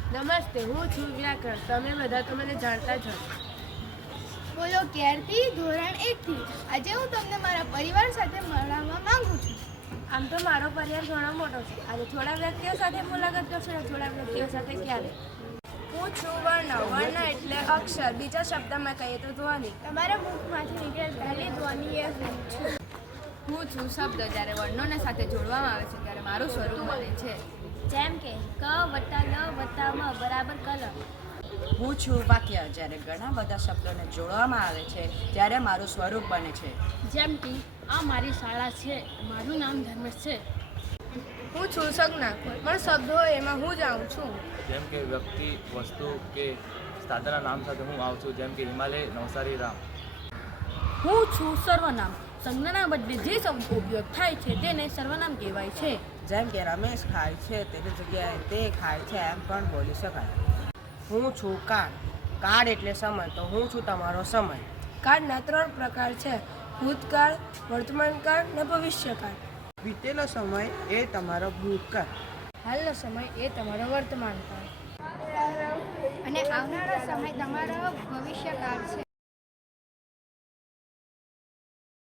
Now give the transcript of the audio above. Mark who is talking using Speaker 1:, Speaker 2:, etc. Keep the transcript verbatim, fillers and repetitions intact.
Speaker 1: નમસ્તે, હું છું વ્યાકરણ. તમે બધા તો મને જાણતા જ હશો.
Speaker 2: બોલો ક્યારથી? ધોરણ એકથી. આજે હું તમને મારા પરિવાર સાથે મળવા માંગુ છું.
Speaker 1: આમ તો મારો પરિવાર ઘણો મોટો છે. આજે થોડા વ્યક્તિઓ સાથે મુલાકાત કરશો અને થોડા વ્યક્તિઓ સાથે ક્યારે. હું છું વર્ણ. વર્ણ એટલે અક્ષર. બીજા શબ્દમાં કહીએ તો ધ્વનિ.
Speaker 2: તમારા મુખમાંથી નીકળેલ પહેલી ધ્વનિ એ હું છું.
Speaker 1: હું છું શબ્દ. જ્યારે વર્ણોને સાથે જોડવામાં આવે છે ત્યારે મારું સ્વરૂપ બને છે.
Speaker 2: જેમ કે ક વત્તા લ વત્તા મ બરાબર કલમ.
Speaker 3: હું છું વાક્ય. જ્યારે ઘણા બધા શબ્દોને જોડવામાં આવે છે ત્યારે મારું સ્વરૂપ બને છે.
Speaker 1: જેમ કે આ મારી શાળા છે, મારું નામ ધર્મેશ છે. હું છું સંજ્ઞા. કોઈ પણ શબ્દ હોય એમાં હું જ આવું છું.
Speaker 4: જેમ કે વ્યક્તિ, વસ્તુ કે સાધનના નામ સાથે હું આવું છું. જેમ કે હિમાલય, નવસારી, રામ.
Speaker 1: હું છું સર્વનામ. સંજ્ઞાના બદલે જે શબ્દ ઉપયોગ થાય છે તેને સર્વનામ કહેવાય છે.
Speaker 3: જેમ કે રમેશ ખાય છે તેની જગ્યાએ તે ખાય છે એમ પણ બોલી શકાય. હું છું કાળ. કાળ એટલે સમય, તો હું છું તમારો સમય.
Speaker 1: કાળના ત્રણ પ્રકાર છે: ભૂતકાળ, વર્તમાનકાળ ને ભવિષ્યકાળ.
Speaker 3: વીતેલો સમય એ તમારો ભૂતકાળ.
Speaker 1: હાલનો સમય એ તમારો વર્તમાનકાળ.
Speaker 2: અને આવનારો સમય તમારો ભવિષ્યકાળ છે.